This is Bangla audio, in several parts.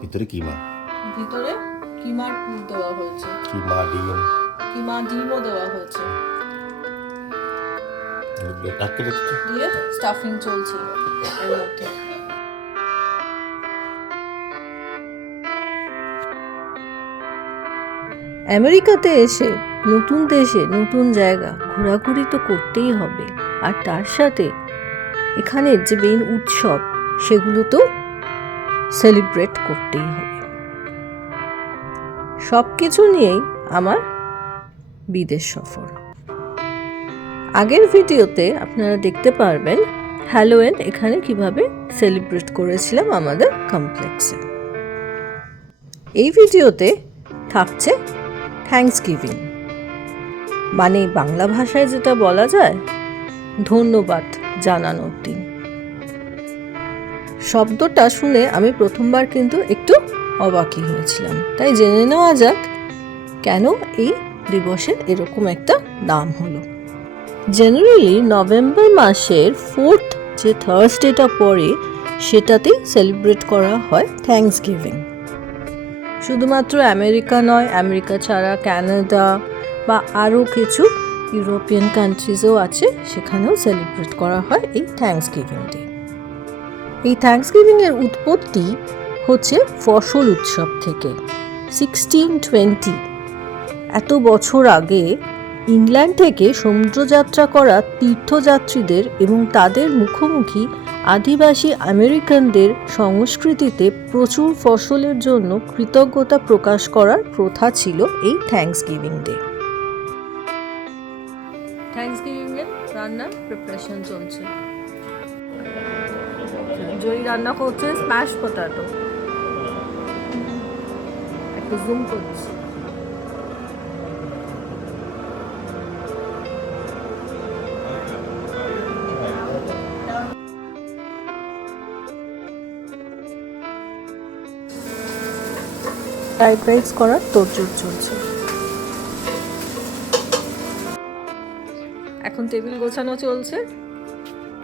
ভিতরে কিমা কিমার পুর দেওয়া হয়েছে, কিমা ডিমও দেওয়া হয়েছে, দিয়ে স্টাফিং চলছে এর মধ্যে। আমেরিকাতে এসে নতুন দেশে নতুন জায়গা ঘোরাঘুরি তো করতেই হবে, আর তার সাথে এখানের যে মেইন উৎসব সেগুলো তো সেলিব্রেট করতেই হবে। সব কিছু নিয়েই আমার বিদেশ সফর। আগের ভিডিওতে আপনারা দেখতে পারবেন হ্যালোউইন এখানে কিভাবে সেলিব্রেট করেছিলাম আমাদের কমপ্লেক্সে। এই ভিডিওতে থাকছে থ্যাঙ্কসগিভিং, মানে বাংলা ভাষায় যেটা বলা যায় ধন্যবাদ জানানোর দিন। শব্দটা শুনে আমি প্রথমবার কিন্তু একটু অবাকই হয়েছিলাম, তাই জেনে নেওয়া যাক কেন এই দিবসের এরকম একটা নাম হলো। জেনারেলি নভেম্বর মাসের 4th যে থার্সডেটা পড়ে সেটাতেই সেলিব্রেট করা হয় থ্যাঙ্কসগিভিং। শুধুমাত্র আমেরিকা নয়, আমেরিকা ছাড়া কানাডা বা আরও কিছু ইউরোপিয়ান কান্ট্রিজও আছে, সেখানেও সেলিব্রেট করা হয় এই থ্যাঙ্কসগিভিং ডে। এই থ্যাঙ্কসগিভিংয়ের উৎপত্তি হচ্ছে ফসল উৎসব থেকে। 1620 এত বছর আগে ইংল্যান্ড থেকে সমুদ্রযাত্রা করা তীর্থযাত্রীদের এবং তাদের মুখোমুখি আদিবাসী আমেরিকানদের সংস্কৃতিতে প্রচুর ফসলের জন্য কৃতজ্ঞতা প্রকাশ করার প্রথা ছিল এই থ্যাঙ্কসগিভিং ডে। থ্যাঙ্কসগিভিং এর রান্নার প্রিপারেশন চলছে। জয়ী রান্না করছে স্ম্যাশ পটাটো। একটু জুম করছি। ফ্রাইড রাইস করার তোড়জোড় চলছে। এখন টেবিল গোছানো চলছে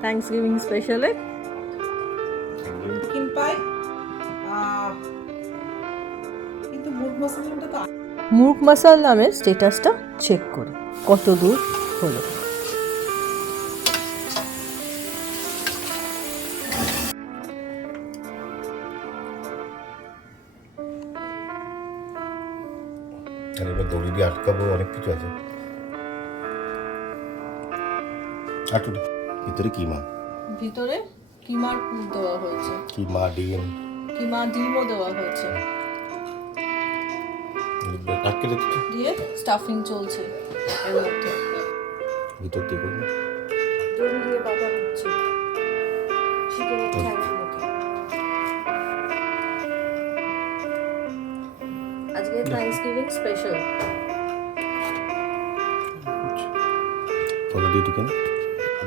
থ্যাঙ্কসগিভিং স্পেশালে। কিন্তু মুরগ মশাল নামের স্ট্যাটাসটা চেক করি কত দূর হলো। এবার দড়ি দিয়ে আটকাবো, অনেক কিছু আছে। ভিতরে কিমার পুর দেওয়া হয়েছে, কিমা ডিমও দেওয়া হয়েছে, দিয়ে স্টাফিং চলছে এর মধ্যে। ভিতর দিয়ে করবো, দড়ি দিয়ে বাঁধা হচ্ছে চিকেনের ঠ্যাংগুলোকে। আজকে থ্যাঙ্কসগিভিং স্পেশাল। ফটো দিয়ে ঢুকে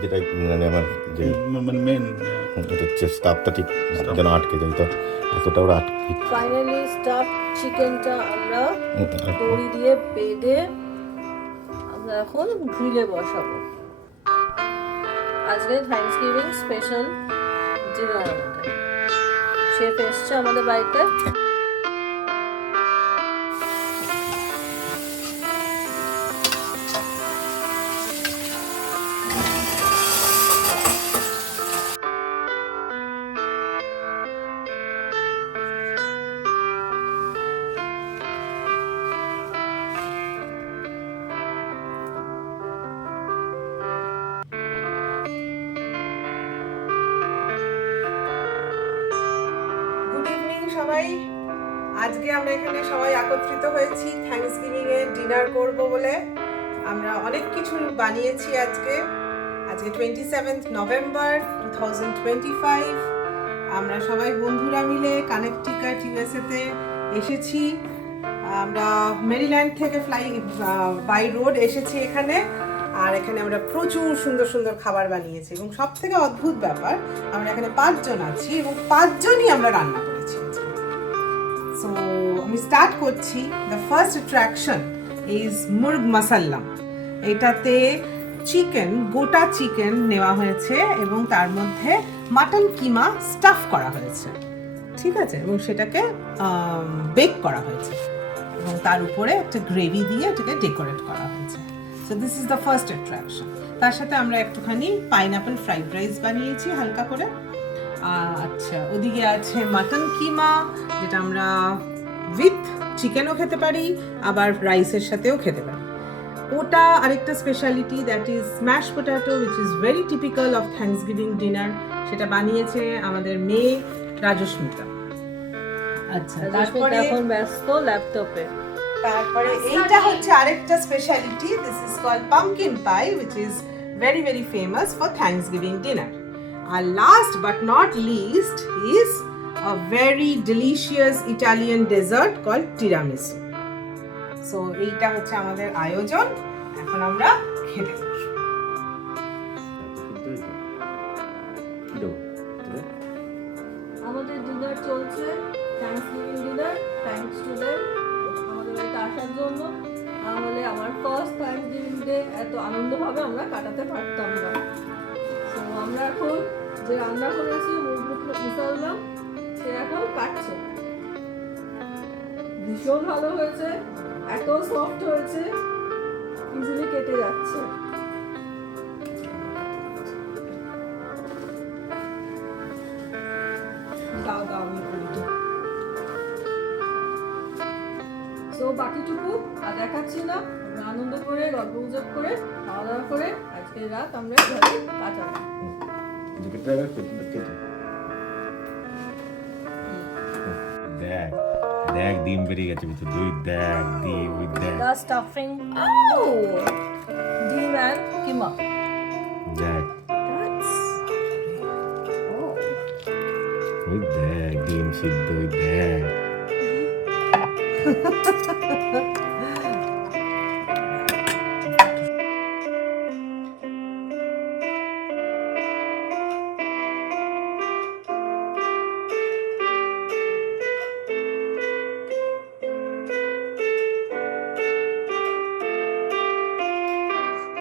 যেটা মানে আমার যে মেন স্টাফটা ঠিক যেন আটকে যায়, তো এতটা ওরা আটকে। ফাইনালি স্টাফ চিকেনটা আমরা দড়ি দিয়ে বেঁধে আমরা এখন গ্রিলে বসাবো। আজকে থ্যাঙ্কসগিভিং স্পেশাল ডিনার আমাদের। শেফ এসছে আমাদের বাড়িতে। সবাই, আজকে আমরা এখানে সবাই একত্রিত হয়েছি থ্যাঙ্কসগিভিং এর ডিনার করব বলে। আমরা অনেক কিছু বানিয়েছি আজকে 27 নভেম্বর 2025। আমরা সবাই বন্ধুরা মিলে কানেকটিকাট ইউএসএ তে এসেছি। আমরা মেরিল্যান্ড থেকে বাই রোড এসেছি এখানে, আর এখানে আমরা প্রচুর সুন্দর সুন্দর খাবার বানিয়েছি। এবং সব থেকে অদ্ভুত ব্যাপার, আমরা এখানে 5 জন আছি এবং 5 জনই আমরা রান্না করেছি। সো আমি স্টার্ট করছি। দ্য ফার্স্ট অ্যাট্রাকশন ইজ মুরগ মাসাল্লাম। এটাতে গোটা চিকেন নেওয়া হয়েছে এবং তার মধ্যে মাটন কিমা স্টাফ করা হয়েছে। ঠিক আছে, এবং সেটাকে বেক করা হয়েছে এবং তার উপরে একটা গ্রেভি দিয়ে এটাকে ডেকোরেট করা হয়েছে। So this is the first attraction. তার সাথে আমরা একটুখানি পাইনাপেল ফ্রাইড রাইস বানিয়েছি হালকা করে। আচ্ছা, ওদিকে আছে মাটন কিমা, যেটা আমরা উইথ চিকেনও খেতে পারি, আবার রাইসের সাথেও খেতে পারি। ওটা আরেকটা speciality, that is smash পোটাটো, which is very typical of Thanksgiving dinner. সেটা বানিয়েছে আমাদের মেয়ে রাজস্মিতা। আচ্ছা, তারপরে এখন ব্যস্ত ল্যাপটপে। তারপরে এইটা হচ্ছে আরেকটা speciality, this is called pumpkin pie, which is very very famous for Thanksgiving dinner. আর last but not least is a very delicious Italian dessert called tiramisu. So এইটা হচ্ছে আমাদের আয়োজন। এখন আমরা খেতে বসবো। আমাদের ডিনার চলছে, Thanksgiving dinner. Thanks to them আমাদের বাড়িতে আসার জন্য। নাহলে আমার ফার্স্ট থ্যাঙ্কসগিভিং ডে এত আনন্দভাবে আমরা কাটাতে পারতাম না। তো আমরা এখন যে রান্না করেছি মুরগি সে এখন কাটছে। ভীষণ ভালো হয়েছে, এত সফট হয়েছে, ইজিলি কেটে যাচ্ছে। তো বাকিটুকু আর দেখাচ্ছি না, আনন্দ করে গল্প গুজব করে খাওয়া দাওয়া করে আজকের রাত আমরা ঘরে কাটাবো। দেখ দেখ ডিম বেরিয়ে গেছে ভিতরে, দুই দেখ ডিম, ওই দেখ The stuffing. Oh, ডিম and কিমা. দেখ That's. Oh. ওই দেখ ডিম সিদ্ধ, ওই দেখ